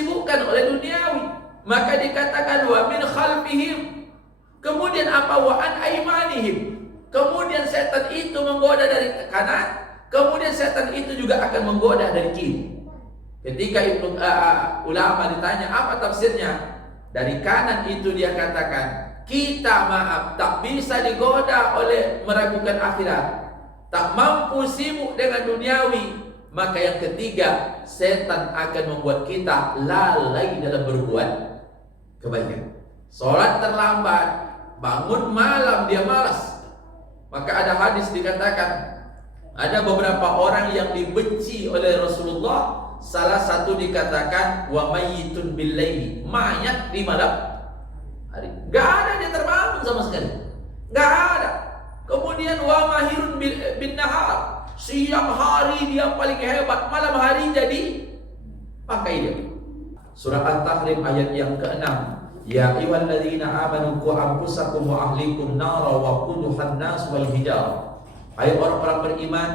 disibukkan oleh duniawi. Maka dikatakan wa min khalfihim. Kemudian apa? Wa an aimanihim. Kemudian setan itu menggoda dari kanan. Kemudian setan itu juga akan menggoda dari kiri. Ketika ulama ditanya apa tafsirnya, dari kanan itu dia katakan, kita maaf tak bisa digoda oleh meragukan akhirat, tak mampu sibuk dengan duniawi. Maka yang ketiga, setan akan membuat kita lalai dalam berbuat kebaikan. Sholat terlambat, bangun malam dia malas. Maka ada hadis dikatakan, ada beberapa orang yang dibenci oleh Rasulullah. Salah satu dikatakan wa mayyitun bil laili, mayat di malam hari. Enggak ada dia terbangun sama sekali. Enggak ada. Kemudian wa mahirun bin nahar, siang hari dia paling hebat, malam hari jadi pakai dia. Surah At-Tahrim ayat yang ke-6. Ya ayyuhalladzina amanu qu anfusakum wa ahlikum nara wa quduhan nas wal hijar. Hai orang-orang beriman,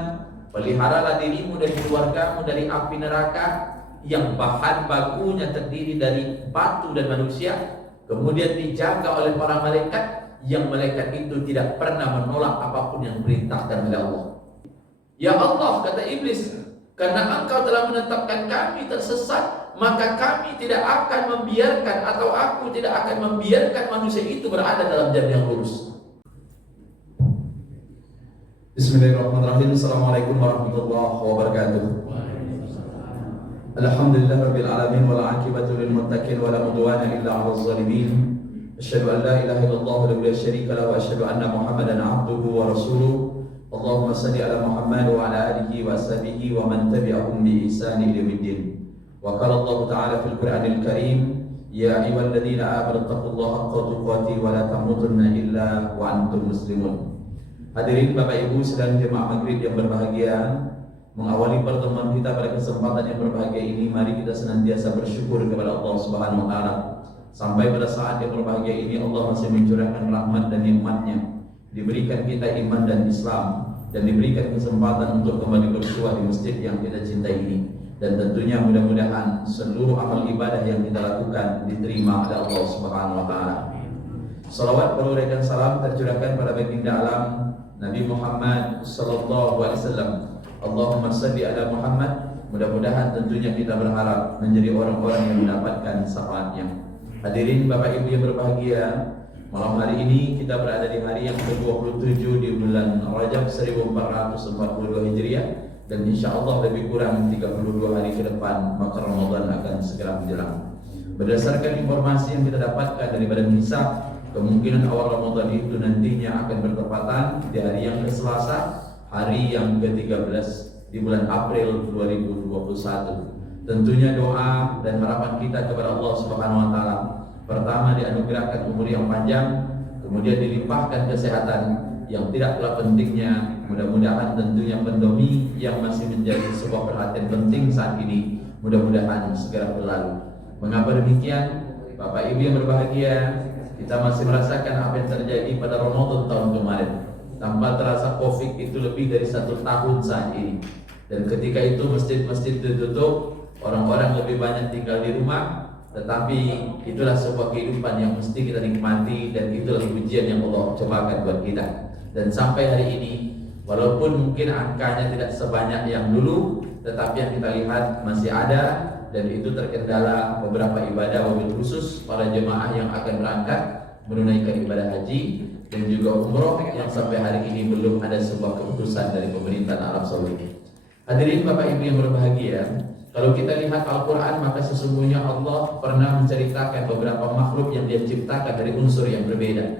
peliharalah dirimu dan keluargamu dari api neraka yang bahan bakunya terdiri dari batu dan manusia. Kemudian dijaga oleh para malaikat, yang malaikat itu tidak pernah menolak apapun yang diperintahkan oleh Allah. Ya Allah, kata iblis, karena engkau telah menetapkan kami tersesat, maka kami tidak akan membiarkan, atau aku tidak akan membiarkan manusia itu berada dalam jalan yang lurus. Bismillahirrahmanirrahim. Assalamualaikum warahmatullahi wabarakatuh. Alhamdulillah rabbil alamin wal aqibatu lil muttaqin wala udwana illa 'alal zalimin. Asyhadu an la ilaha illallah wa la syarika lahu wa asyhadu anna Muhammadan 'abduhu wa rasuluh. Allahumma shalli ala Muhammad wa ala alihi wa sahbihi wa man tabi'ahum bi ihsan ila yaumiddin. Wa qala Allah ta'ala fil Qur'anil Karim, ya ayyuhalladzina amanu taqullaha haqqa tuqatih wa la tamutunna illa wa antum muslimun. Hadirin Bapak Ibu sedang jemaah maghrib yang berbahagia, mengawali pertemuan kita pada kesempatan yang berbahagia ini, mari kita senantiasa bersyukur kepada Allah Subhanahu wa taala. Sampai pada saat yang berbahagia ini Allah masih mencurahkan rahmat dan nikmat-Nya, diberikan kita iman dan Islam, dan diberikan kesempatan untuk kembali bersuah di masjid yang kita cintai ini. Dan tentunya mudah-mudahan seluruh amal ibadah yang kita lakukan diterima oleh Allah Subhanahu wa taala. Salawat dan salam tercurahkan pada baginda alam Nabi Muhammad sallallahu alaihi wasallam. Allahumma shalli ala Muhammad. Mudah-mudahan tentunya kita berharap menjadi orang-orang yang mendapatkan syafaatnya. Hadirin Bapak Ibu yang berbahagia, malam hari ini kita berada di hari yang ke-27 di bulan Rajab 1442 Hijriah, dan insya Allah lebih kurang 32 hari ke depan maka Ramadan akan segera menjelang. Berdasarkan informasi yang kita dapatkan dari Badan Hisab, kemungkinan awal Ramadan itu nantinya akan bertepatan di hari yang ke-Selasa, hari yang ke-13 di bulan April 2021. Tentunya doa dan harapan kita kepada Allah Subhanahu wa taala, pertama dianugerahkan umur yang panjang, kemudian dilimpahkan kesehatan yang tidak kalah pentingnya. Mudah-mudahan tentunya pandemi yang masih menjadi sebuah perhatian penting saat ini mudah-mudahan segera berlalu. Mengapa demikian? Bapak Ibu yang berbahagia, kita masih merasakan apa yang terjadi pada Ramadan tahun kemarin. Tanpa terasa Covid itu lebih dari 1 tahun saat ini. Dan ketika itu masjid-masjid ditutup, orang-orang lebih banyak tinggal di rumah. Tetapi itulah sebuah kehidupan yang mesti kita nikmati, dan itulah ujian yang Allah cobakan buat kita. Dan sampai hari ini, walaupun mungkin angkanya tidak sebanyak yang dulu, tetapi yang kita lihat masih ada, dan itu terkendala beberapa ibadah, wabil khusus para jemaah yang akan berangkat menunaikan ibadah haji dan juga umroh yang sampai hari ini belum ada sebuah keputusan dari pemerintah Arab Saudi. Hadirin Bapak Ibu yang berbahagia, kalau kita lihat Al-Quran, maka sesungguhnya Allah pernah menceritakan beberapa makhluk yang Dia ciptakan dari unsur yang berbeda.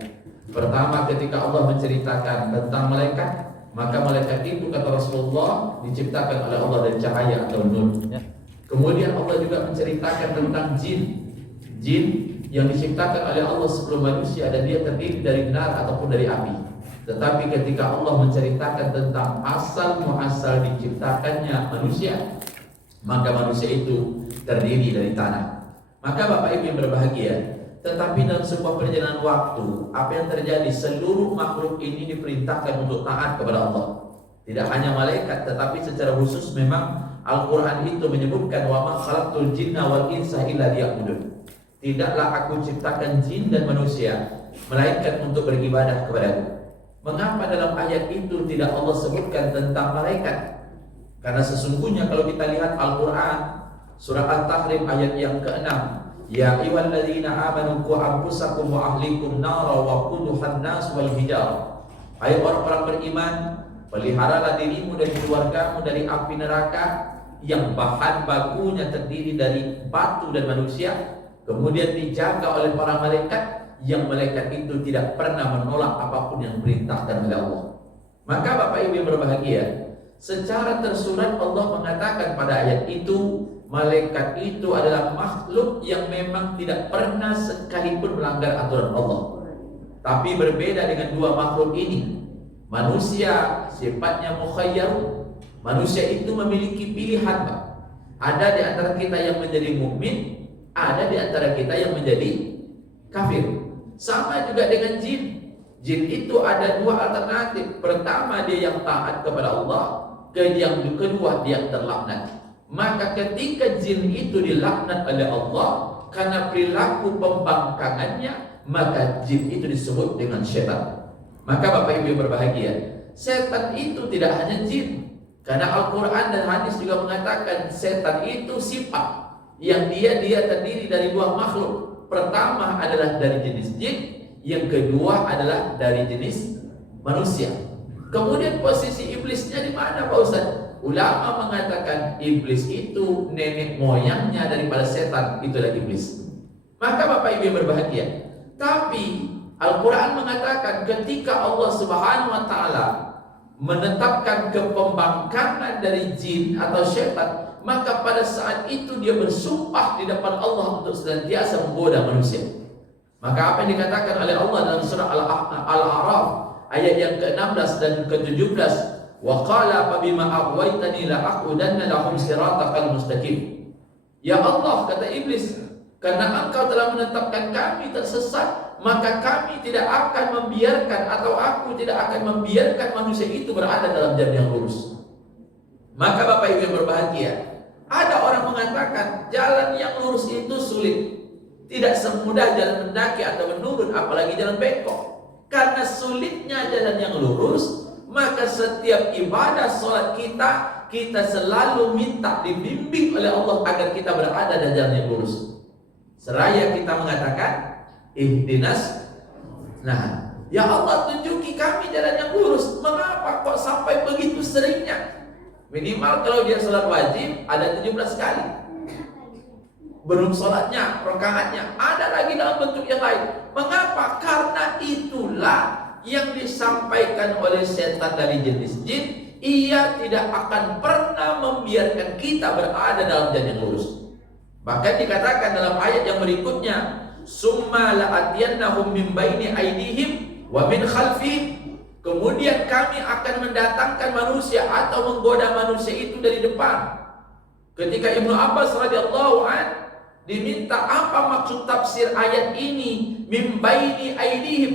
Pertama, ketika Allah menceritakan tentang malaikat, maka malaikat itu kata Rasulullah diciptakan oleh Allah dari cahaya atau nur. Kemudian Allah juga menceritakan tentang jin. Jin yang diciptakan oleh Allah sebelum manusia, dan dia terdiri dari nar ataupun dari api. Tetapi ketika Allah menceritakan tentang asal muasal diciptakannya manusia, maka manusia itu terdiri dari tanah. Maka Bapak Ibu yang berbahagia, tetapi dalam sebuah perjalanan waktu, apa yang terjadi? Seluruh makhluk ini diperintahkan untuk taat kepada Allah. Tidak hanya malaikat, tetapi secara khusus memang Al-Quran itu menyebutkan wa ma khalaqtul jinna wal insa illa liya'budun. Tidaklah aku ciptakan jin dan manusia melainkan untuk beribadah kepadaku. Mengapa dalam ayat itu tidak Allah sebutkan tentang malaikat? Karena sesungguhnya kalau kita lihat Al-Quran surah At-Tahrim ayat yang ke-6, ya ayyuhalladzina amanu qu anfusakum wa ahlikum nara wa quduhan nas wal hijar. Hai orang-orang beriman, peliharalah dirimu dan keluargamu dari api neraka yang bahan bakunya terdiri dari batu dan manusia, kemudian dijaga oleh para malaikat yang malaikat itu tidak pernah menolak apapun yang diperintahkan oleh Allah. Maka Bapak Ibu yang berbahagia, secara tersurat Allah mengatakan pada ayat itu, malaikat itu adalah makhluk yang memang tidak pernah sekalipun melanggar aturan Allah. Tapi berbeda dengan dua makhluk ini. Manusia sifatnya mukhayyar. Manusia itu memiliki pilihan, Pak. Ada di antara kita yang menjadi mukmin, ada di antara kita yang menjadi kafir. Sama juga dengan jin. Jin itu ada dua alternatif. Pertama, dia yang taat kepada Allah. Yang kedua, dia terlaknat. Maka ketika jin itu dilaknat oleh Allah karena perilaku pembangkangannya, maka jin itu disebut dengan setan. Maka Bapak Ibu yang berbahagia, setan itu tidak hanya jin. Karena Al-Quran dan hadis juga mengatakan setan itu sifat yang dia terdiri dari dua makhluk. Pertama adalah dari jenis jin, yang kedua adalah dari jenis manusia. Kemudian posisi iblisnya di mana, Pak Ustaz? Ulama mengatakan iblis itu nenek moyangnya daripada setan, itulah iblis. Maka Bapak Ibu yang berbahagia, tapi Al-Quran mengatakan ketika Allah Subhanahu wa Ta'ala menetapkan kepembangkangan dari jin atau syaitan, maka pada saat itu dia bersumpah di depan Allah untuk senantiasa menggoda manusia. Maka apa yang dikatakan oleh Allah dalam surah Al-A'raf ayat yang ke-16 dan ke-17, wa qala fa bima aghwaytani la aqudanna lahum siratal mustaqim. Ya Allah, kata iblis, karena engkau telah menetapkan kami tersesat, maka kami tidak akan membiarkan, atau aku tidak akan membiarkan manusia itu berada dalam jalan yang lurus. Maka Bapak Ibu yang berbahagia, ada orang mengatakan jalan yang lurus itu sulit, tidak semudah jalan mendaki atau menurun, apalagi jalan bengkok. Karena sulitnya jalan yang lurus, maka setiap ibadah sholat kita selalu minta dibimbing oleh Allah agar kita berada di jalan yang lurus. Seraya kita mengatakan ihdinas, nah, ya Allah tunjuki kami jalan yang lurus. Mengapa kok sampai begitu seringnya? Minimal kalau dia sholat wajib ada 17 kali. Belum sholatnya, rakaatnya, ada lagi dalam bentuk yang lain. Mengapa? Karena itulah yang disampaikan oleh setan dari jenis jin. Ia tidak akan pernah membiarkan kita berada dalam jalan yang lurus. Bahkan dikatakan dalam ayat yang berikutnya, summa la'atiyannahum min baini aydihim wa min khalfihim. Kemudian kami akan mendatangkan manusia atau menggoda manusia itu dari depan. Ketika Ibnu Abbas radhiyallahu an diminta apa maksud tafsir ayat ini, min baini aydihim,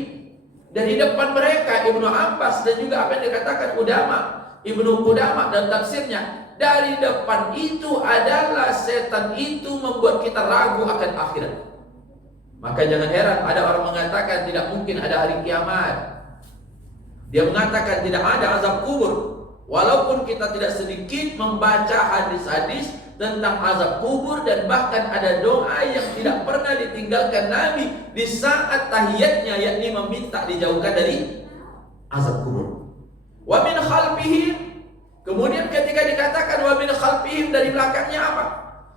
dari depan mereka, Ibnu Abbas dan juga apa yang dikatakan Ibnu Qudamah dan tafsirnya, dari depan itu adalah setan itu membuat kita ragu akan akhirat. Maka jangan heran ada orang mengatakan tidak mungkin ada hari kiamat. Dia mengatakan tidak ada azab kubur. Walaupun kita tidak sedikit membaca hadis-hadis tentang azab kubur, dan bahkan ada doa yang tidak pernah ditinggalkan Nabi di saat tahiyatnya, yakni meminta dijauhkan dari azab kubur. Wa min khalfihim. Kemudian ketika dikatakan wa min khalfihim, dari belakangnya apa?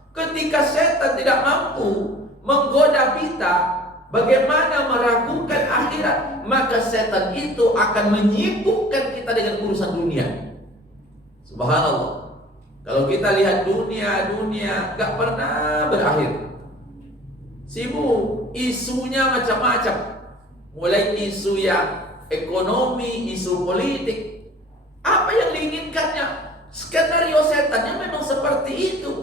Ketika setan tidak mampu menggoda kita, bagaimana meragukan akhirat, maka setan itu akan menyibukkan kita dengan urusan dunia. Subhanallah. Kalau kita lihat dunia gak pernah berakhir. Sibuk, isunya macam-macam. Mulai isu yang ekonomi, isu politik. Apa yang diinginkannya? Skenario setannya memang seperti itu,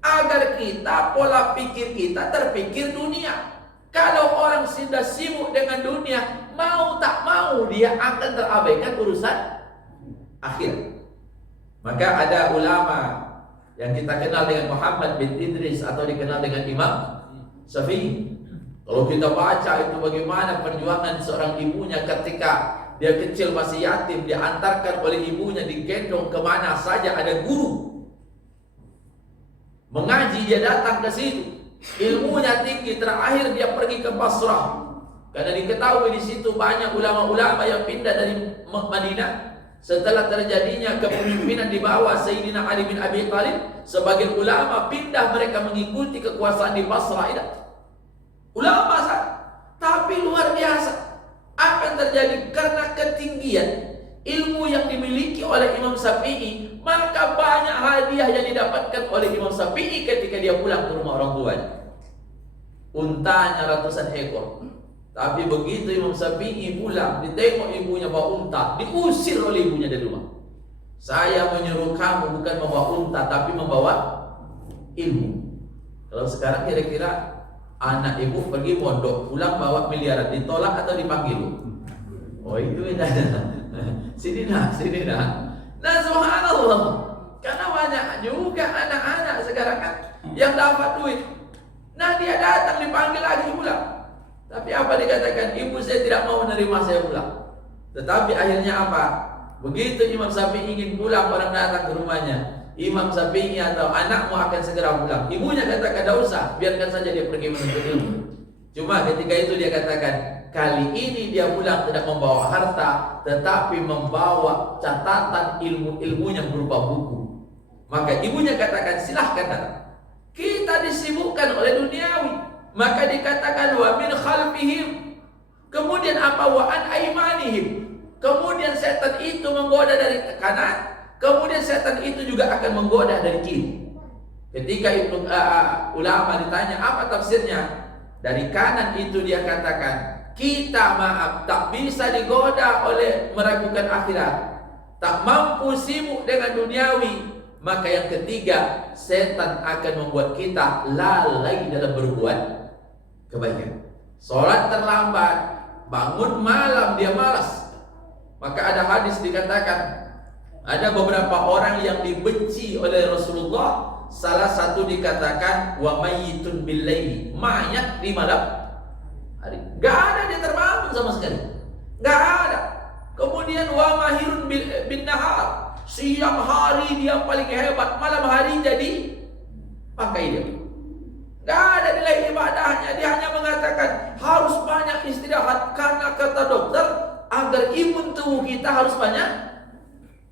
agar kita, pola pikir kita terpikir dunia. Kalau orang sudah sibuk dengan dunia, mau tak mau dia akan terabaikan urusan akhir. Maka ada ulama yang kita kenal dengan Muhammad bin Idris atau dikenal dengan Imam Syafi'i. Kalau kita baca itu bagaimana perjuangan seorang ibunya ketika dia kecil masih yatim, diantarkan oleh ibunya, digendong kemana saja ada guru mengaji, dia datang ke situ, ilmunya tinggi. Terakhir dia pergi ke Basrah karena diketahui di situ banyak ulama-ulama yang pindah dari Madinah setelah terjadinya kepemimpinan di bawah Sayyidina Ali bin Abi Thalib. Sebagian ulama pindah, mereka mengikuti kekuasaan di Basrah. Ulama sah, tapi luar biasa. Apa yang terjadi? Karena ketinggian ilmu yang dimiliki oleh Imam Syafi'i, maka banyak hadiah yang didapatkan oleh Imam Syafi'i ketika dia pulang ke rumah orang tuanya. Untanya ratusan ekor. Tapi begitu Imam Syafi'i pulang, ditengok ibunya bawa unta, diusir oleh ibunya dari rumah. Saya menyuruh kamu bukan membawa unta, tapi membawa ilmu. Kalau sekarang kira-kira anak ibu pergi pondok, pulang bawa miliaran, ditolak atau dipanggil? Oh itu bedanya. Sini nak. Nah subhanallah, karena banyak juga anak-anak sekarang kan yang dapat duit. Nah dia datang dipanggil lagi pulang. Tapi apa dikatakan? Ibu saya tidak mau menerima saya pulang. Tetapi akhirnya apa? Begitu Imam Syafi'i ingin pulang, orang datang ke rumahnya. Imam Syafi'i atau anakmu akan segera pulang. Ibunya katakan, tidak usah, biarkan saja dia pergi menuntut ilmu. Cuma ketika itu dia katakan, kali ini dia pulang tidak membawa harta, tetapi membawa catatan ilmu-ilmunya berupa buku. Maka ibunya katakan, silahkan datang. Kita disibukkan oleh duniawi, maka dikatakan wa min khalfihim. Kemudian apa? Wa an aimanihim. Kemudian setan itu menggoda dari kanan, kemudian setan itu juga akan menggoda dari kiri. Ketika ulama ditanya apa tafsirnya, dari kanan itu dia katakan, kita maaf tak bisa digoda oleh meragukan akhirat, tak mampu sibuk dengan duniawi. Maka yang ketiga, setan akan membuat kita lalai dalam berbuat kebaikan. Sholat terlambat, bangun malam dia malas. Maka ada hadis dikatakan, ada beberapa orang yang dibenci oleh Rasulullah. Salah satu dikatakan wa mayyitun bil laili, mayat di malam hari. Enggak ada dia terbangun sama sekali. Enggak ada. Kemudian wa mahirun bin nahar, siang hari dia paling hebat, malam hari jadi pakai dia. Enggak ada nilai ibadahnya. Dia hanya mengatakan harus banyak istirahat karena kata dokter agar imun tubuh kita harus banyak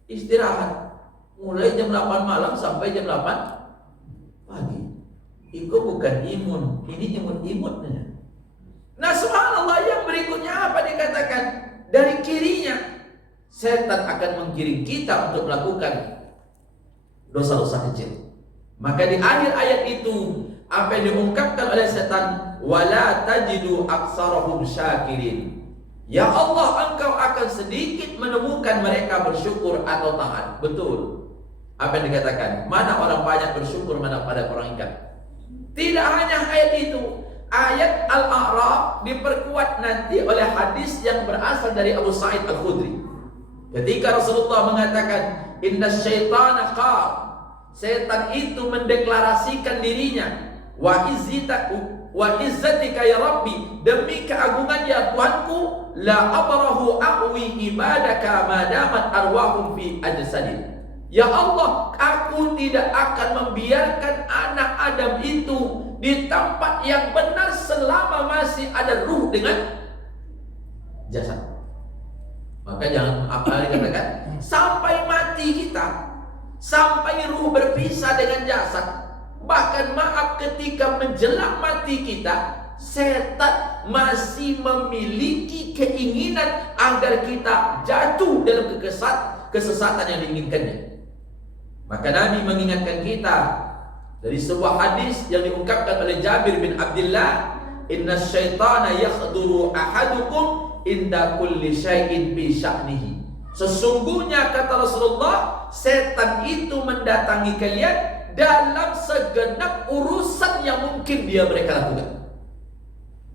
istirahat. Mulai jam 8 malam sampai jam 8 pagi. Itu bukan imun, ini imun-imunnya. Nah subhanallah, yang berikutnya apa dikatakan? Dari kirinya setan akan menggiring kita untuk melakukan dosa-dosa kecil. Maka di akhir ayat itu apa yang diungkapkan oleh setan, wala tajidu aktsarahum syakirin. Ya Allah, engkau akan sedikit menemukan mereka bersyukur atau taat. Betul apa yang dikatakan, mana orang banyak bersyukur, mana pada orang ingkar. Tidak hanya ayat itu, ayat Al-A'raf diperkuat nanti oleh hadis yang berasal dari Abu Sa'id Al-Khudri. Ketika Rasulullah mengatakan, inna syaitana qal, setan itu mendeklarasikan dirinya, wa izzatika ya Rabbi, demi keagungan ya Tuhanku, la abrahu a'wi ibadaka madamat arwahum fi ajsadin. Ya Allah, aku tidak akan membiarkan anak Adam itu di tempat yang benar selama masih ada ruh dengan jasad. Maka jangan apa dikatakan, sampai mati kita, sampai ruh berpisah dengan jasad. Bahkan maaf, ketika menjelang mati kita, setan masih memiliki keinginan agar kita jatuh dalam kesesatan yang diinginkannya. Maka Nabi mengingatkan kita dari sebuah hadis yang diungkapkan oleh Jabir bin Abdullah, inna syaitana yakhduru ahadukum inda kulli syai'in bi sya'nihi. Sesungguhnya kata Rasulullah, setan itu mendatangi kalian dalam segenap urusan yang mungkin mereka lakukan.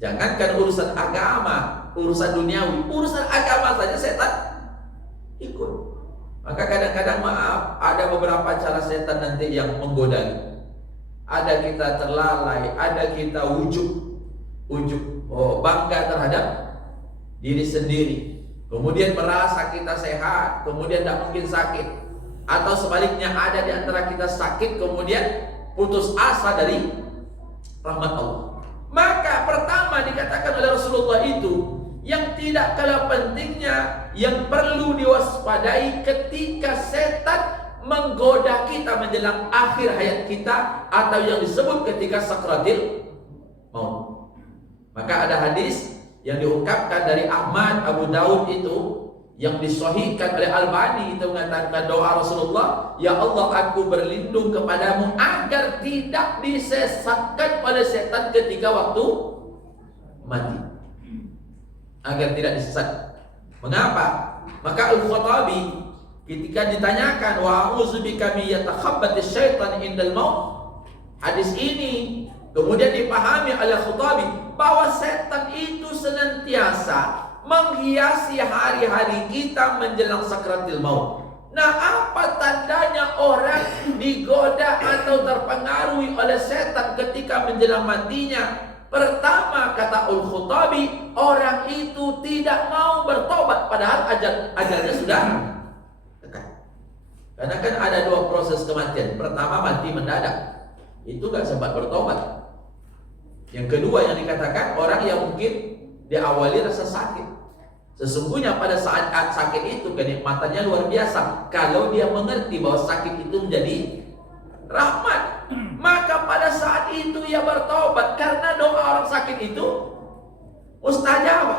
Jangankan urusan agama, urusan duniawi, urusan agama saja setan ikut. Maka kadang-kadang maaf, ada beberapa cara setan nanti yang menggoda. Ada kita terlalai, ada kita ujub, bangga terhadap diri sendiri. Kemudian merasa kita sehat, kemudian tidak mungkin sakit. Atau sebaliknya ada di antara kita sakit, kemudian putus asa dari rahmat Allah. Maka pertama dikatakan oleh Rasulullah itu, yang tidak kalah pentingnya, yang perlu diwaspadai ketika setan menggoda kita menjelang akhir hayat kita, atau yang disebut ketika sakratil maut. Maka ada hadis yang diungkapkan dari Ahmad, Abu Daud itu, yang disahihkan oleh Albani, itu mengatakan doa Rasulullah, ya Allah, aku berlindung kepadamu agar tidak disesatkan oleh setan ketika waktu mati, agar tidak disesat. Mengapa? Maka Al-Khattabi ketika ditanyakan wa a'udzubika min yatakhabbatis syaitan indal maut, hadis ini kemudian dipahami oleh Khattabi bahwa setan itu senantiasa menghiasi hari-hari kita menjelang sakratil maut. Nah, apa tandanya orang digoda atau terpengaruhi oleh setan ketika menjelang matinya? Pertama, kata Al-Khattabi, orang itu tidak mau bertobat padahal ajalnya sudah dekat. Karena kan ada dua proses kematian. Pertama, mati mendadak, itu gak sempat bertobat. Yang kedua yang dikatakan, orang yang mungkin diawali rasa sakit. Sesungguhnya pada saat sakit itu kenikmatannya luar biasa. Kalau dia mengerti bahwa sakit itu menjadi rahmat, maka pada saat itu ia bertobat. Karena doa orang sakit itu mustajab,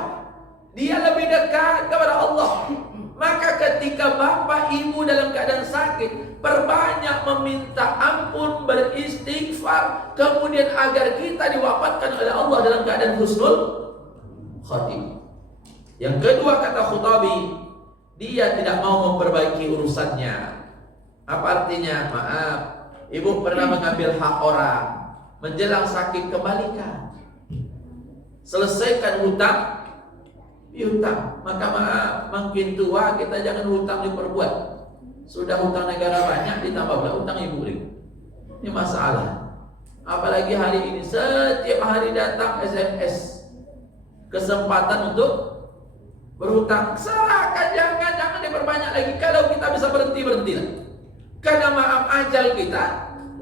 dia lebih dekat kepada Allah. Maka ketika bapak ibu dalam keadaan sakit, perbanyak meminta ampun, beristighfar, kemudian agar kita diwafatkan oleh Allah dalam keadaan husnul khatimah. Yang kedua, kata Khattabi, dia tidak mau memperbaiki urusannya. Apa artinya? Maaf, ibu pernah mengambil hak orang, menjelang sakit kembalikan, selesaikan hutang piutang. Maka maaf, makin tua kita jangan hutang diperbuat. Sudah hutang negara banyak, ditambah pula hutang ibu. Ini masalah. Apalagi hari ini setiap hari datang SMS kesempatan untuk berhutang. Serahkan, jangan diperbanyak lagi. Kalau kita bisa berhentilah. Karena maaf, ajal kita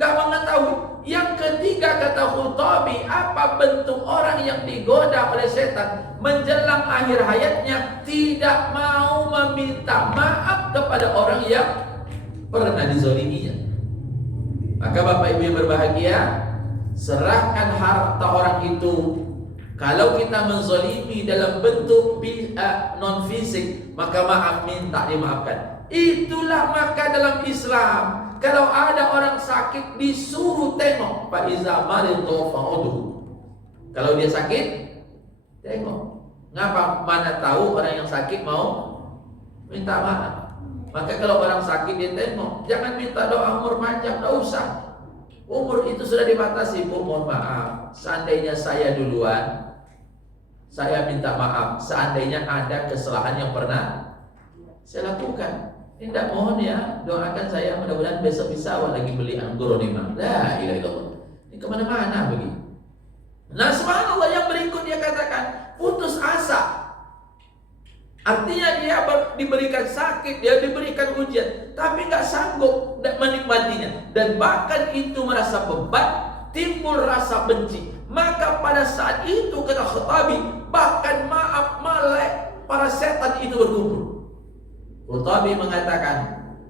nggak mengetahui. Yang ketiga, kata Khattabi, apa bentuk orang yang digoda oleh setan menjelang akhir hayatnya tidak mau meminta maaf kepada orang yang pernah dizoliminya. Maka Bapak Ibu yang berbahagia, serahkan harta orang itu. Kalau kita menzolimi dalam bentuk non fisik, maka maaf, minta dimaafkan. Itulah maka dalam Islam, kalau ada orang sakit disuruh tengok. Fa iza maridtu fa'udhu. Kalau dia sakit, tengok. Ngapa? Mana tahu orang yang sakit mau minta maaf. Maka kalau orang sakit dia tengok, jangan minta doa umur panjang, tidak usah. Umur itu sudah dibatasi. Bu, mohon maaf, seandainya saya duluan, saya minta maaf. Seandainya ada kesalahan yang pernah saya lakukan, tidak, mohon ya, doakan saya, mudah-mudahan besok bisa lagi beli anggur 5. La ilaha illallah. Ini kemana-mana begini. Nah, subhanallah, yang berikut dia katakan putus asa. Artinya dia diberikan sakit, dia diberikan ujian, tapi nggak sanggup menikmatinya, dan bahkan itu merasa beban, timbul rasa benci. Maka pada saat itu, kata Khattabi, bahkan maaf, malah para setan itu berkumpul. Khattabi mengatakan,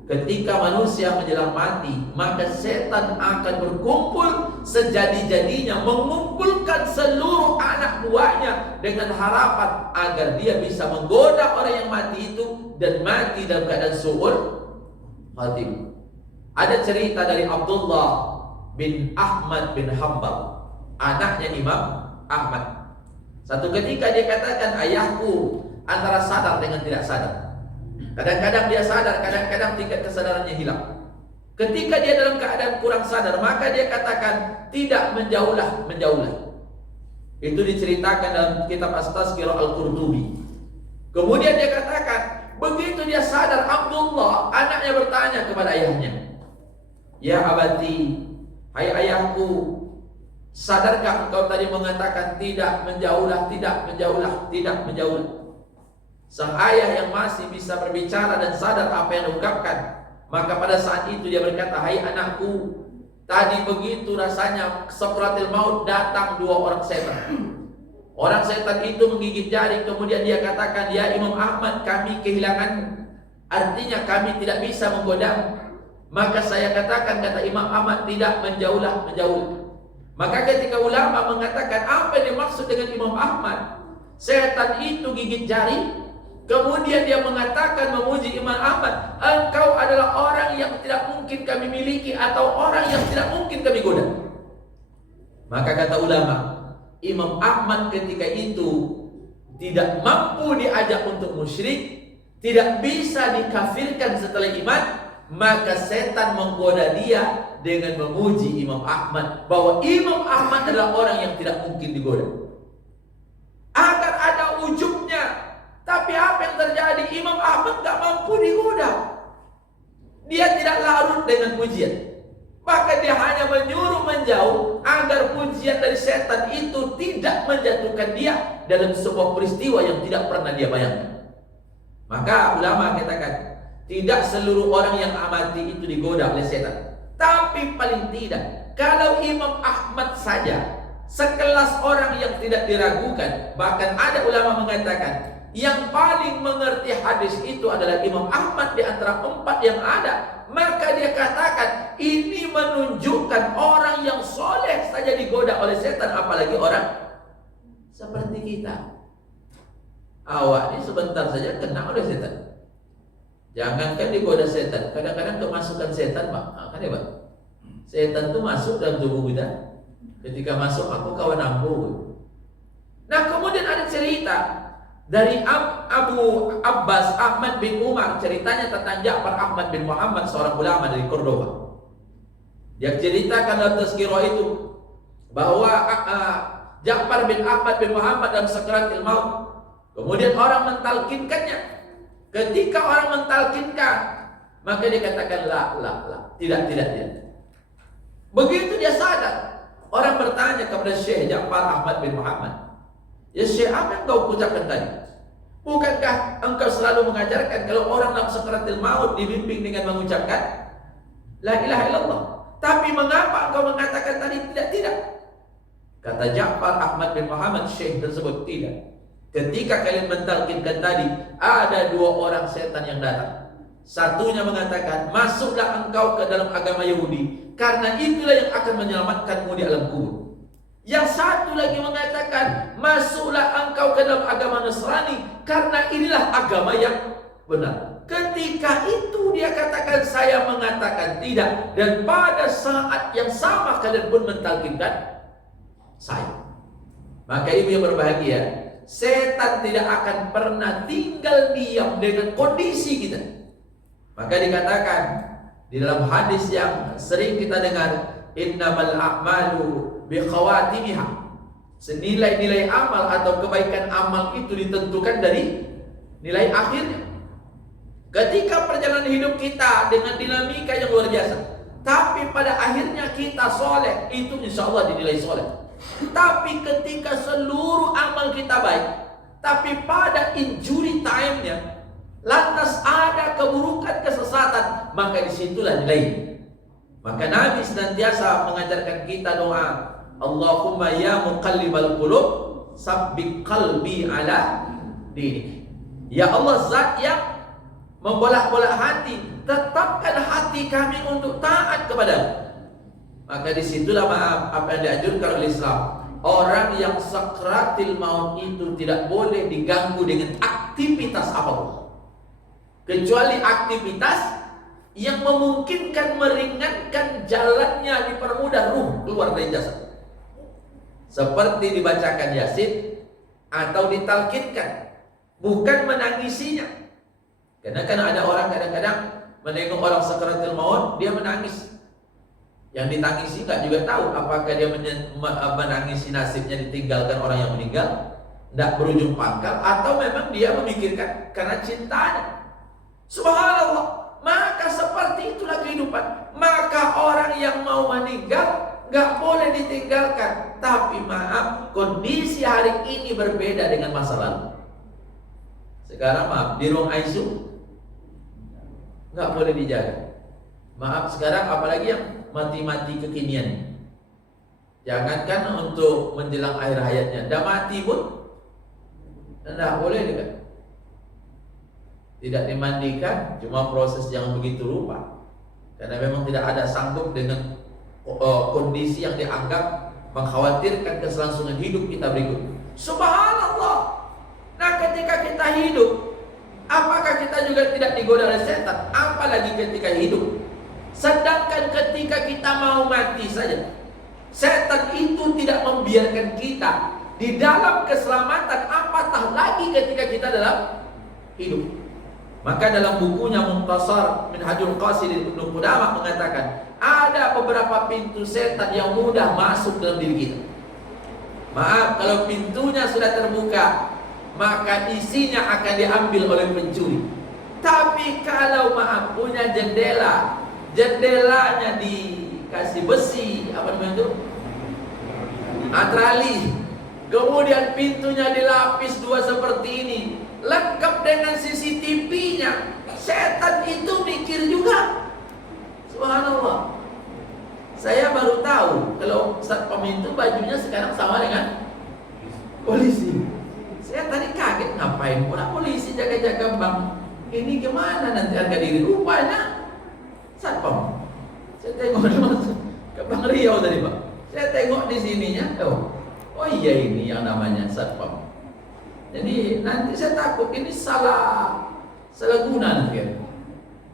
ketika manusia menjelang mati, maka setan akan berkumpul sejadi-jadinya, mengumpulkan seluruh anak buahnya dengan harapan agar dia bisa menggoda orang yang mati itu dan mati dalam keadaan su'ul khatimah. Ada cerita dari Abdullah bin Ahmad bin Hanbal, anaknya Imam Ahmad. Satu ketika dia katakan, ayahku antara sadar dengan tidak sadar. Kadang-kadang dia sadar, kadang-kadang tingkat kesadarannya hilang. Ketika dia dalam keadaan kurang sadar, maka dia katakan, tidak, menjauhlah. Itu diceritakan dalam kitab At-Tazkirah Al-Qurtubi. Kemudian dia katakan, Begitu dia sadar, Abdullah, anaknya bertanya kepada ayahnya, "Ya abati, hai ayahku, sadarkah engkau tadi mengatakan tidak menjauhlah, tidak menjauhlah, tidak menjauhlah?" Sang ayah yang masih bisa berbicara dan sadar apa yang diungkapkan, maka pada saat itu dia berkata, "Hai anakku, tadi begitu rasanya sakratil maut datang dua orang setan. Orang setan itu menggigit jari, kemudian dia katakan, 'Ya Imam Ahmad, kami kehilangan, artinya kami tidak bisa menggodamu.' Maka saya katakan, kata Imam Ahmad, 'Tidak, menjauhlah, menjauhlah.' Maka ketika ulama mengatakan apa yang dimaksud dengan Imam Ahmad, setan itu gigit jari, kemudian dia mengatakan memuji Imam Ahmad, 'Engkau adalah orang yang tidak mungkin kami miliki atau orang yang tidak mungkin kami goda.' Maka kata ulama, Imam Ahmad ketika itu tidak mampu diajak untuk musyrik, tidak bisa dikafirkan setelah iman, maka setan menggoda dia dengan memuji Imam Ahmad, bahwa Imam Ahmad adalah orang yang tidak mungkin digoda. Agar ada ujubnya. Tapi apa yang terjadi? Imam Ahmad gak mampu digoda. Dia tidak larut dengan pujian. Maka dia hanya menyuruh menjauh agar pujian dari setan itu tidak menjatuhkan dia dalam sebuah peristiwa yang tidak pernah dia bayangkan. Maka ulama katakan, tidak seluruh orang yang amati itu digoda oleh setan. Tapi paling tidak, kalau Imam Ahmad saja sekelas orang yang tidak diragukan, bahkan ada ulama mengatakan yang paling mengerti hadis itu adalah Imam Ahmad di antara 4 yang ada. Maka dia katakan, ini menunjukkan orang yang soleh saja digoda oleh setan, apalagi orang seperti kita. Awak ini sebentar saja kena oleh setan. Jangankan digoda setan, kadang-kadang kemasukan setan, Pak. Kan ya, Pak? Setan itu masuk dalam tubuh kita. Ketika masuk, aku kawan ambu. Nah, kemudian ada cerita dari Abu Abbas Ahmad bin Umar, ceritanya tentang Ja'far Ahmad bin Muhammad, seorang ulama dari Cordoba. Dia ceritakan dalam tazkirah itu bahwa Ja'far bin Ahmad bin Muhammad dalam sakaratil maut. Kemudian orang mentalkinkannya. Ketika orang mentalkinkan, maka dia katakan tidak. Begitu dia sadar, orang bertanya kepada Syekh Ja'far Ahmad bin Muhammad, "Ya Syekh, apa yang kau ucapkan tadi? Bukankah engkau selalu mengajarkan kalau orang dalam sakaratil maut dibimbing dengan mengucapkan la ilaha illallah? Tapi mengapa engkau mengatakan tadi tidak?" Kata Ja'far Ahmad bin Muhammad, Syekh tersebut, "Tidak. Ketika kalian mentalkinkan tadi, ada 2 orang setan yang datang. Satunya mengatakan, masuklah engkau ke dalam agama Yahudi, karena itulah yang akan menyelamatkanmu di alam kubur. Yang satu lagi mengatakan, masuklah engkau ke dalam agama Nasrani, karena inilah agama yang benar." Ketika itu dia katakan, saya mengatakan tidak. Dan pada saat yang sama kalian pun mentalkinkan saya. Maka ibu yang berbahagia, setan tidak akan pernah tinggal diam dengan kondisi kita. Maka dikatakan di dalam hadis yang sering kita dengar, innamal a'malu bikhawatimiha. Senilai-nilai amal atau kebaikan amal itu ditentukan dari nilai akhirnya. Ketika perjalanan hidup kita dengan dinamika yang luar biasa, tapi pada akhirnya kita soleh, itu insya Allah dinilai soleh. Tapi ketika seluruh amal kita baik, tapi pada injury time-nya lantas ada keburukan, kesesatan, maka disitulah nilai. Maka Nabi senantiasa mengajarkan kita doa, Allahumma ya muqallibal qulub, sabbit qalbi ala dinik. Ya Allah, zat yang membolak-bolak hati, tetapkan hati kami untuk taat kepadamu. Maka disitulah apa yang dianjurkan oleh Islam. Orang yang sakratil maut itu tidak boleh diganggu dengan aktivitas apapun, kecuali aktivitas yang memungkinkan meringankan jalannya, dipermudah ruh keluar dari jasad. Seperti dibacakan Yasin atau ditalkinkan, bukan menangisinya. Karena kan ada orang kadang-kadang menengok orang sakratil maut, dia menangis. Yang ditangisi nggak juga tahu apakah dia menangisi nasibnya ditinggalkan orang yang meninggal, tidak berujung pangkal, atau memang dia memikirkan karena cintanya. Subhanallah. Maka seperti itulah kehidupan. Maka orang yang mau meninggal nggak boleh ditinggalkan. Tapi maaf, kondisi hari ini berbeda dengan masa lalu. Sekarang maaf, di ruang ICU nggak boleh dijaga. Maaf, sekarang apalagi yang mati-mati kekinian. Jangankan untuk menjelang akhir hayatnya, dah mati pun tidak boleh juga. Tidak dimandikan, cuma proses yang begitu rupa. Karena memang tidak ada sanggup dengan kondisi yang dianggap mengkhawatirkan keselangsungan hidup kita berikut. Subhanallah. Nah, ketika kita hidup, apakah kita juga tidak digoda oleh setan? Apalagi ketika hidup. Sedangkan ketika kita mau mati saja, setan itu tidak membiarkan kita di dalam keselamatan, apatah lagi ketika kita dalam hidup. Maka dalam bukunya Mukhtasar Minhajul Qasidin Ibnu Qudamah mengatakan, ada beberapa pintu setan yang mudah masuk dalam diri kita. Maaf, kalau pintunya sudah terbuka, maka isinya akan diambil oleh pencuri. Tapi kalau maaf punya jendela, jendelanya dikasih besi, apa namanya itu? Atrali. Kemudian pintunya dilapis dua seperti ini, lengkap dengan CCTV-nya. Setan itu mikir juga. Subhanallah. Saya baru tahu kalau satpam itu bajunya sekarang sama dengan polisi. Saya tadi kaget, ngapain pula polisi jaga-jaga bank? Ini gimana nanti harga diri? Rupanya satpam. Saya tengok ke Bang Riau tadi, Pak. Saya tengok di sininya, oh iya ini yang namanya satpam. Jadi nanti saya takut ini salah guna nanti ya.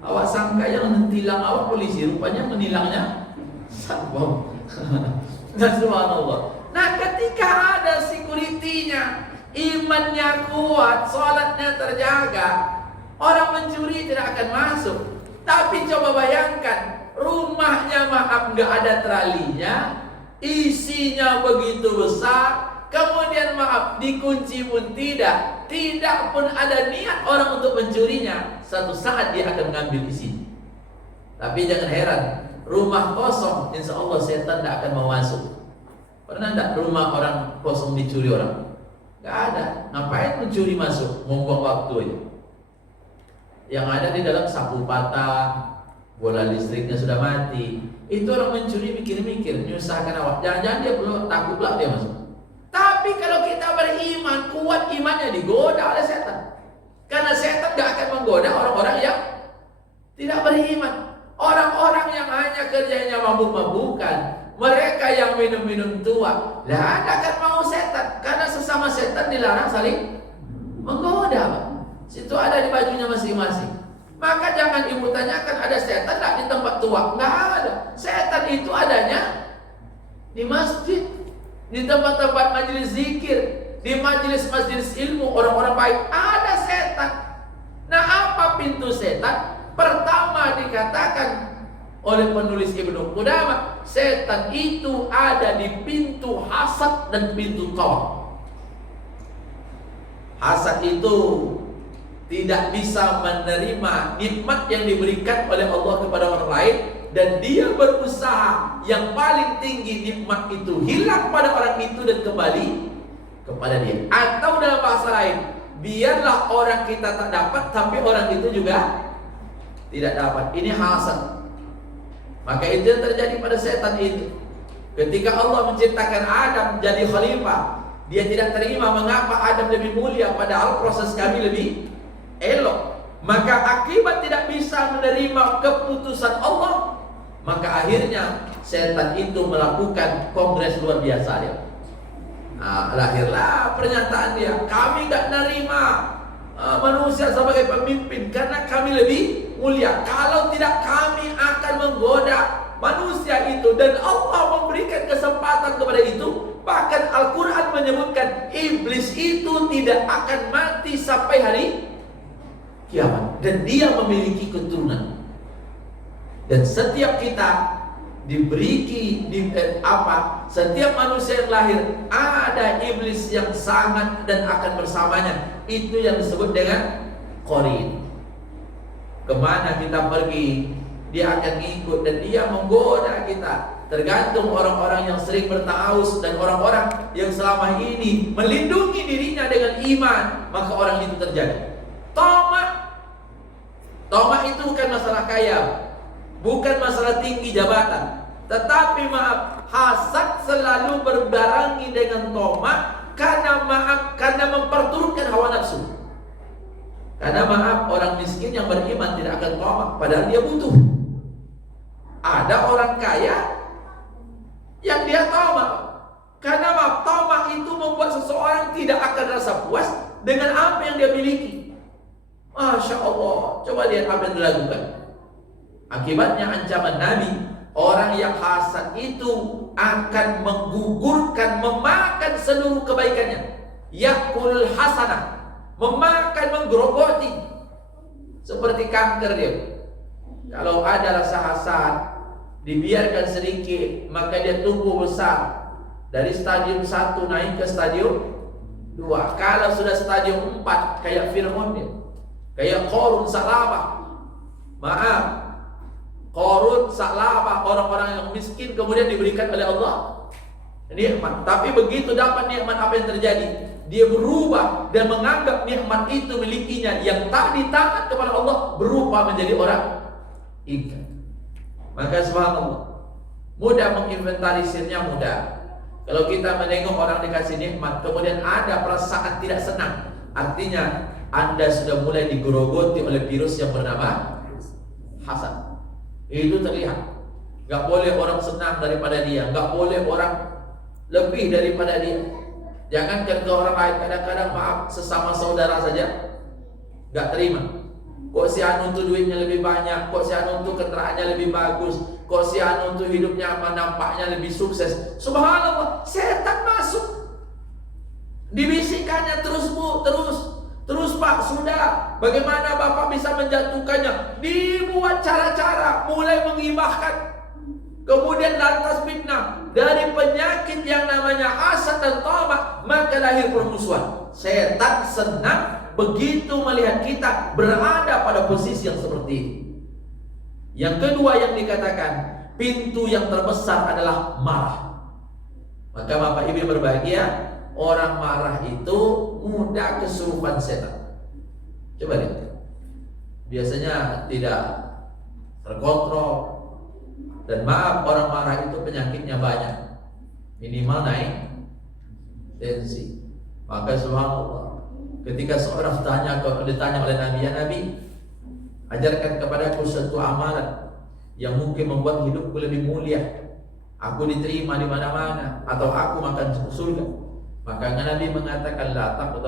Awak sangka yang mentilang awak polisi, rupanya menilangnya satpam. Dan subhanallah. Nah, ketika ada security-nya, imannya kuat, sholatnya terjaga, orang mencuri tidak akan masuk. Tapi coba bayangkan, rumahnya maaf nggak ada tralinya, isinya begitu besar, kemudian maaf dikunci pun tidak pun ada niat orang untuk mencurinya. Satu saat dia akan mengambil isi. Tapi jangan heran, rumah kosong, insya Allah setan tidak akan mau masuk. Pernah tidak rumah orang kosong dicuri orang? Gak ada. Ngapain mencuri masuk? Membuang waktu aja. Yang ada di dalam sapu patah, bola listriknya sudah mati. Itu orang mencuri mikir-mikir, menyusahkan awak. Jangan-jangan dia perlu takut pula dia masuk. Tapi kalau kita beriman, kuat imannya, digoda oleh setan. Karena setan gak akan menggoda orang-orang yang tidak beriman. Orang-orang yang hanya kerjanya mabuk-mabukan, mereka yang minum-minum tua, lah akan mau setan. Karena sesama setan dilarang saling menggoda. Situ ada di bajunya masing-masing. Maka jangan ibu tanyakan ada setan tak di tempat tua. Nggak ada. Setan itu adanya di masjid, di tempat-tempat majelis zikir, di majelis-majelis ilmu orang-orang baik. Ada setan. Nah, apa pintu setan? Pertama dikatakan oleh penulis Ibnu Qudamah, setan itu ada di pintu hasad dan pintu qaw. Hasad itu tidak bisa menerima nikmat yang diberikan oleh Allah kepada orang lain, dan dia berusaha yang paling tinggi nikmat itu hilang pada orang itu dan kembali kepada dia. Atau dalam bahasa lain, biarlah orang kita tak dapat tapi orang itu juga tidak dapat. Ini hasad. Maka itu yang terjadi pada setan itu. Ketika Allah menciptakan Adam jadi khalifah, dia tidak terima mengapa Adam lebih mulia padahal proses kami lebih elok. Maka akibat tidak bisa menerima keputusan Allah, maka akhirnya setan itu melakukan kongres luar biasa dia. Nah, lahirlah pernyataan dia, kami tidak menerima manusia sebagai pemimpin karena kami lebih mulia. Kalau tidak kami akan menggoda manusia itu, dan Allah memberikan kesempatan kepada itu. Bahkan Al-Quran menyebutkan iblis itu tidak akan mati sampai hari kiamat, dan dia memiliki keturunan. Dan setiap kita setiap manusia yang lahir ada iblis yang sangat dan akan bersamanya. Itu yang disebut dengan qarin. Kemana kita pergi, dia akan ngikut dan dia menggoda kita. Tergantung orang-orang yang sering bertaus dan orang-orang yang selama ini melindungi dirinya dengan iman, maka orang itu terjadi. Toma itu bukan masalah kaya, bukan masalah tinggi jabatan, tetapi maaf, hasad selalu berbarengi dengan toma karena memperturutkan hawa nafsu. Karena maaf, orang miskin yang beriman tidak akan toma, padahal dia butuh. Ada orang kaya yang dia toma, karena maaf, toma itu membuat seseorang tidak akan rasa puas dengan apa yang dia miliki. Masya Allah, coba lihat apa yang dilakukan. Akibatnya ancaman Nabi, orang yang hasad itu akan menggugurkan, memakan seluruh kebaikannya. Yakulul hasanah, memakan, menggerogoti, seperti kanker dia. Kalau ada rasa hasad, dibiarkan sedikit, maka dia tumbuh besar. Dari stadium 1 naik ke stadium 2. Kalau sudah stadium 4, kayak Fir'aun dia, kayak Qarun Salabah. Maaf, Qarun Salabah, orang-orang yang miskin kemudian diberikan oleh Allah nikmat. Tapi begitu dapat nikmat, apa yang terjadi? Dia berubah dan menganggap nikmat itu milikinya. Yang tadi taat kepada Allah berubah menjadi orang ikan. Maka subhanallah, mudah menginventarisirnya, mudah. Kalau kita menengok orang dikasih nikmat, kemudian ada perasaan tidak senang, artinya Anda sudah mulai digerogoti oleh virus yang bernama hasad. Itu terlihat. Gak boleh orang senang daripada dia, gak boleh orang lebih daripada dia. Jangankan ke orang lain, kadang-kadang maaf, sesama saudara saja gak terima. Kok si Anu tuh duitnya lebih banyak, kok si Anu tuh keteraaannya lebih bagus, kok si Anu tuh hidupnya apa, nampaknya lebih sukses. Subhanallah, setan masuk, dibisikannya terus Bu, terus Pak, sudah. Bagaimana Bapak bisa menjatuhkannya? Dibuat cara-cara, mulai menghibahkan, kemudian lantas fitnah. Dari penyakit yang namanya hasad dan tamak, maka lahir permusuhan. Setan senang begitu melihat kita berada pada posisi yang seperti ini. Yang kedua yang dikatakan, pintu yang terbesar adalah marah. Maka Bapak Ibu berbahagia, orang marah itu mudah kesurupan setan. Coba lihat, biasanya tidak terkontrol. Dan maaf, orang marah itu penyakitnya banyak, minimal naik tensi. Maka subhanallah, ketika seorang ditanya oleh Nabi, ya Nabi, ajarkan kepadaku suatu amalan yang mungkin membuat hidupku lebih mulia, aku diterima di mana-mana, atau aku makan surga. Maka Nabi mengatakan, la takut,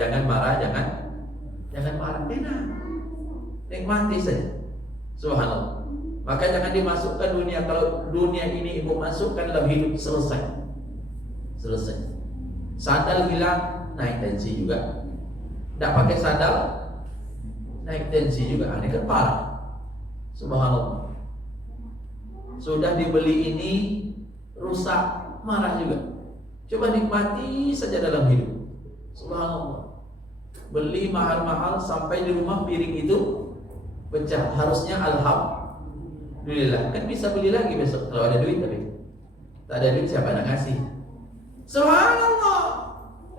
jangan marah, jangan marah, enak, nikmati saja. Subhanallah. Maka jangan dimasukkan dunia. Kalau dunia ini ibu masukkan dalam hidup, selesai. Sandal hilang, naik tensi juga. Tidak pakai sandal, naik tensi juga. Ini kan parah. Subhanallah. Sudah dibeli ini rusak, marah juga. Coba nikmati saja dalam hidup. Subhanallah. Beli mahal-mahal sampai di rumah piring itu pecah. Harusnya alhamdulillah, kan bisa beli lagi besok kalau ada duit. Tapi tak ada duit, siapa nak ngasih? Subhanallah,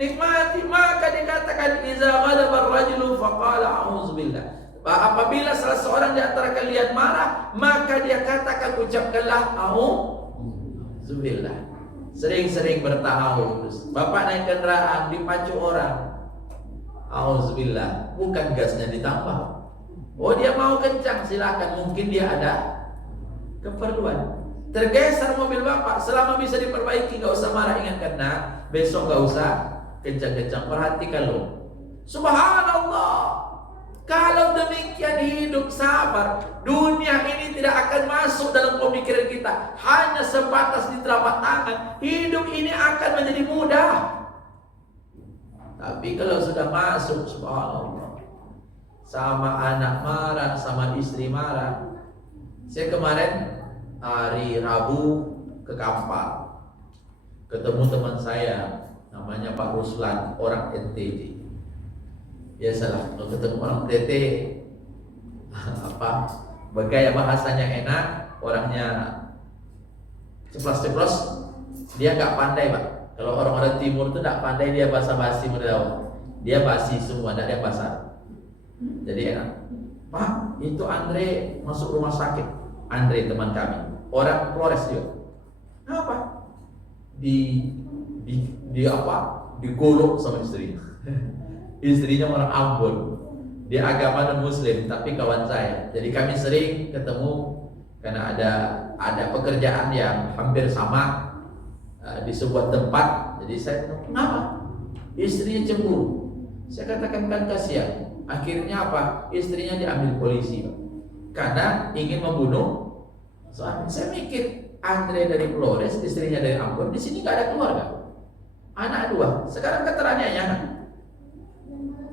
nikmati. Maka dikatakan iza ghadaba ar-rajulu faqala a'udzubillah. Apabila salah seorang di antara kalian marah, maka dia katakan, ucapkanlah a'udzubillah. Sering-sering bertahawuz. Bapak naik kendaraan dipacu orang, a'udzubillah, bukan gasnya ditambah. Oh, dia mau kencang, silakan, mungkin dia ada keperluan. Tergeser mobil Bapak, selama bisa diperbaiki, gak usah marah, ingatkan, nah besok gak usah kencang-kencang. Perhatikan loh, subhanallah. Kalau demikian hidup sabar, dunia ini tidak akan masuk dalam pemikiran kita. Hanya sebatas di telapak tangan, hidup ini akan menjadi mudah. Tapi kalau sudah masuk, subhanallah, sama anak marah, sama istri marah. Saya kemarin hari Rabu ke Kampar, ketemu teman saya namanya Pak Ruslan, orang NTT. Biasalah kalau ketemu orang NTT apa bergaya bahasanya enak, orangnya ceplos-ceplos, dia nggak pandai Pak. Kalau orang-orang timur itu nggak pandai dia basa-basi model, dia basi semua, tidak ada bahasa. Jadi enak. Pak, itu Andre masuk rumah sakit. Andre teman kami, orang Flores juga. Apa? Di apa? Digolok sama istrinya. Istrinya orang Ambon. Dia agama non Muslim, tapi kawan saya. Jadi kami sering ketemu karena ada pekerjaan yang hampir sama di sebuah tempat. Jadi saya, kenapa? Istrinya cemburu. Saya katakan kan kasihan. Akhirnya apa? Istrinya diambil polisi, Pak. Karena ingin membunuh suami. Saya mikir, Andre dari Flores, istrinya dari Ambon, di sini nggak ada keluarga, anak dua. Sekarang keterangannya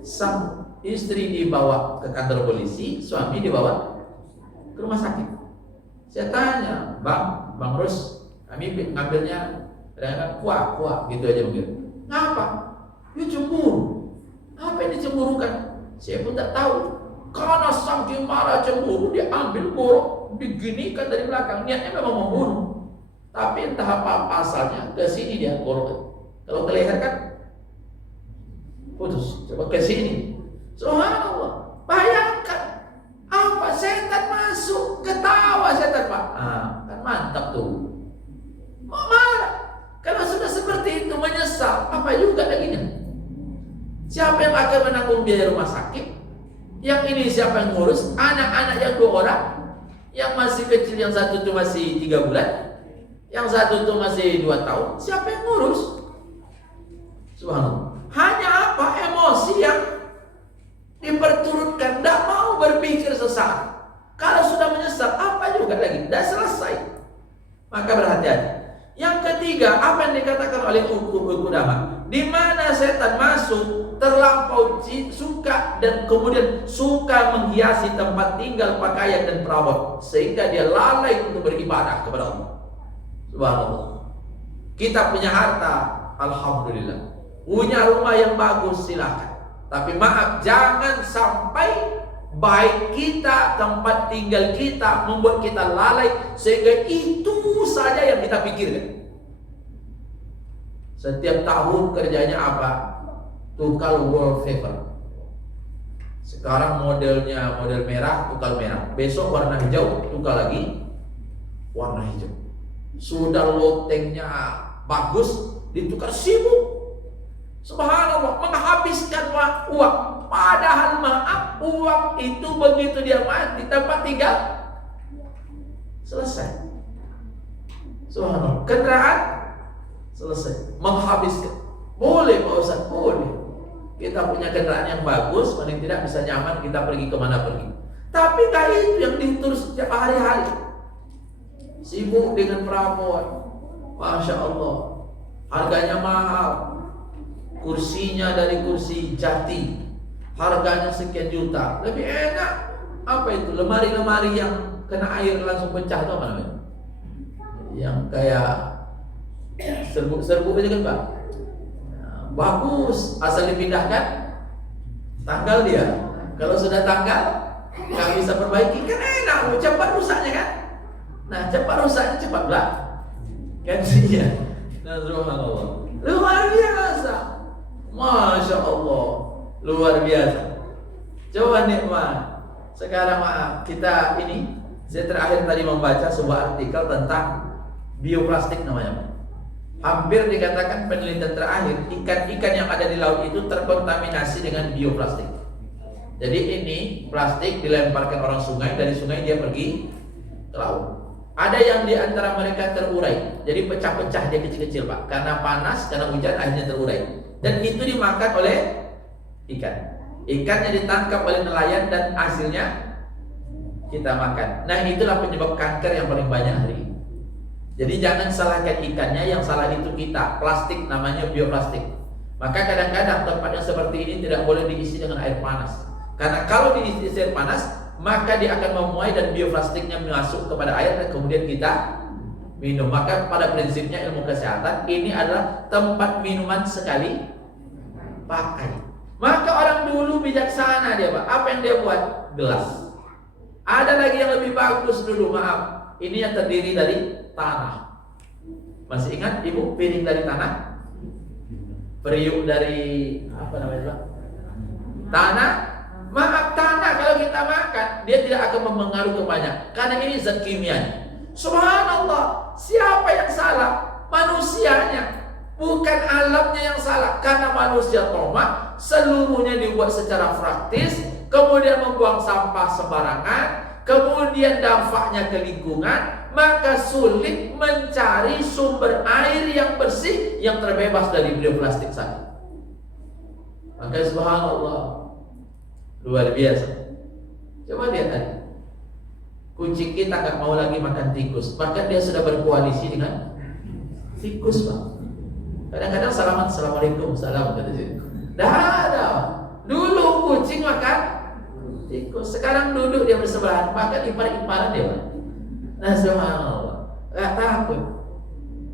sang istri dibawa ke kantor polisi, suami dibawa ke rumah sakit. Saya tanya, Bang Rus, kami ngambilnya dengan kuah gitu aja mungkin. Ngapa? Dia cemburu. Apa yang dicemburukan? Saya pun tak tahu. Karena saking marah cemburu, dia ambil golok, diginikan dari belakang. Niatnya memang membunuh. Tapi entah apa pasalnya, ke sini dia golok. Kalau ke leher kan putus. Coba ke sini. Subhanallah. Bayangkan apa setan masuk, ketawa setan Pak. Kan mantap tuh. Mau marah. Kalau sudah seperti itu menyesal, apa juga laginya? Siapa yang akan menanggung biaya rumah sakit? Yang ini siapa yang ngurus? Anak-anak yang 2 orang, yang masih kecil, yang satu itu masih 3 bulan, yang satu itu masih 2 tahun. Siapa yang ngurus? Subhanallah. Hanya apa? Emosi yang diperturutkan, tidak mau berpikir sesaat. Kalau sudah menyesal, apa juga lagi? Tidak selesai. Maka berhati-hati. Yang ketiga, apa yang dikatakan oleh ulama, di mana setan masuk, terlampau suka dan kemudian suka menghiasi tempat tinggal, pakaian dan perawat, sehingga dia lalai untuk beribadah kepada Allah. Subhanallah. Kita punya harta, alhamdulillah. Punya rumah yang bagus, silakan. Tapi maaf, jangan sampai baik kita, tempat tinggal kita membuat kita lalai sehingga itu saja yang kita pikirkan. Setiap tahun kerjanya apa? Tukal wallpaper. Sekarang modelnya model merah, tukal merah. Besok warna hijau, tukal lagi warna hijau. Sudah lotengnya bagus, ditukar sibuk. Subhanallah, menghabiskan uang. Padahal maaf, uang itu begitu dia mati, tempat tinggal selesai. Subhanallah, kendaraan selesai, menghabiskan. Boleh Pak Ustaz, boleh. Kita punya kendaraan yang bagus, paling tidak bisa nyaman kita pergi kemana pergi. Tapi gak itu yang diatur setiap hari-hari. Sibuk dengan peramuan, Masya Allah, harganya mahal. Kursinya dari kursi jati, harganya sekian juta. Lebih enak apa itu? Lemari-lemari yang kena air langsung pecah itu apa namanya? Yang kayak serbuk-serbuk aja kan Pak. Bagus, asal dipindahkan tanggal dia. Kalau sudah tanggal nggak bisa perbaiki kan enak, cepat rusaknya kan. Nah cepat rusaknya cepat lah gantinya. Nah subhanallah, luar biasa, Masya Allah, luar biasa. Coba nikmat. Sekarang maaf, kita ini, saya terakhir tadi membaca sebuah artikel tentang bioplastik namanya. Hampir dikatakan penelitian terakhir, ikan-ikan yang ada di laut itu terkontaminasi dengan bioplastik. Jadi ini plastik dilemparkan orang sungai, dari sungai dia pergi ke laut. Ada yang di antara mereka terurai, jadi pecah-pecah dia kecil-kecil Pak, karena panas, karena hujan akhirnya terurai. Dan itu dimakan oleh ikan. Ikannya ditangkap oleh nelayan dan hasilnya kita makan. Nah itulah penyebab kanker yang paling banyak hari ini. Jadi jangan salahkan ikannya, yang salah itu kita. Plastik namanya bioplastik. Maka kadang-kadang tempat yang seperti ini tidak boleh diisi dengan air panas. Karena kalau diisi air panas, maka dia akan memuai dan bioplastiknya masuk kepada air dan kemudian kita minum. Maka pada prinsipnya ilmu kesehatan ini adalah tempat minuman sekali pakai. Maka orang dulu bijaksana dia Pak. Apa yang dia buat? Gelas. Ada lagi yang lebih bagus dulu, maaf. Ini yang terdiri dari tanah. Masih ingat ibu piring dari tanah? Periuk dari apa namanya Pak? Tanah. Maaf, tanah kalau kita makan dia tidak akan mempengaruhi banyak karena ini zat kimia. Subhanallah, siapa yang salah? Manusianya. Bukan alamnya yang salah, karena manusia tomak seluruhnya dibuat secara praktis, kemudian membuang sampah sembarangan, kemudian dampaknya ke lingkungan, maka sulit mencari sumber air yang bersih yang terbebas dari bioplastik tadi. Maka subhanallah, luar biasa. Coba lihat tadi, kucing kita gak mau lagi makan tikus, bahkan dia sudah berkoalisi dengan tikus, Pak. Kadang-kadang salaman, assalamualaikum, salam kata dia. Dah ada. Dulu kucing makan tikus, sekarang duduk dia bersebelahan, bahkan ipar-iparan dia. Nah, subhanallah, gak takut.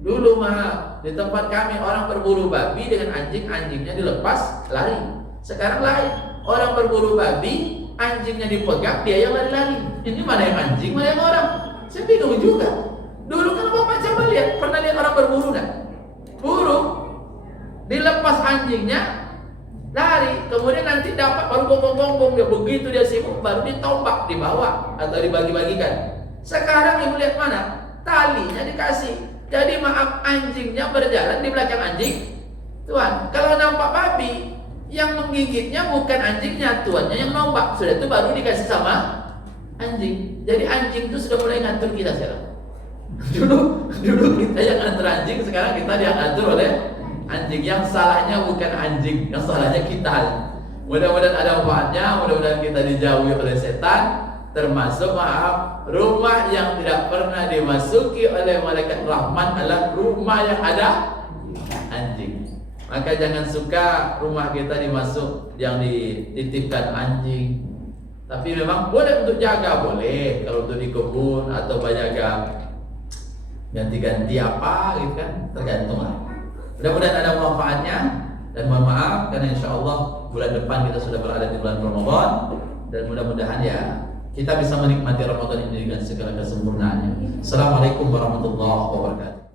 Dulu mah di tempat kami orang berburu babi dengan anjing, anjingnya dilepas lari. Sekarang lain, orang berburu babi, anjingnya dipegang, dia yang lari-lari. Ini mana yang anjing, mana yang orang? Saya bingung juga. Dulu kan Bapak coba lihat, pernah lihat orang berburu enggak? Burung dilepas anjingnya lari, kemudian nanti dapat baru bongbong-bongbong dia, begitu dia sibuk baru ditombak, dibawa atau dibagi-bagikan. Sekarang ibu lihat mana? Talinya dikasih. Jadi maaf, anjingnya berjalan di belakang anjing tuan. Kalau nampak babi, yang menggigitnya bukan anjingnya, tuannya yang nombak. Sudah itu baru dikasih sama anjing. Jadi anjing itu sudah mulai ngatur kita sekarang. Dulu kita yang ngatur anjing, sekarang kita yang ngatur oleh anjing. Yang salahnya bukan anjing, yang salahnya kita. Mudah-mudahan ada manfaatnya, mudah-mudahan kita dijauhi oleh setan. Termasuk maaf, rumah yang tidak pernah dimasuki oleh malaikat rahman adalah rumah yang ada anjing. Maka jangan suka rumah kita dimasuk yang dititipkan anjing. Tapi memang boleh untuk jaga, boleh. Kalau untuk di kebun atau menjaga ganti-ganti apa gitu kan, tergantung lah. Mudah-mudahan ada manfaatnya. Dan mohon maaf karena insya Allah bulan depan kita sudah berada di bulan Ramadan. Dan mudah-mudahan ya kita bisa menikmati Ramadan ini dengan segala kesempurnaannya. Assalamualaikum warahmatullahi wabarakatuh.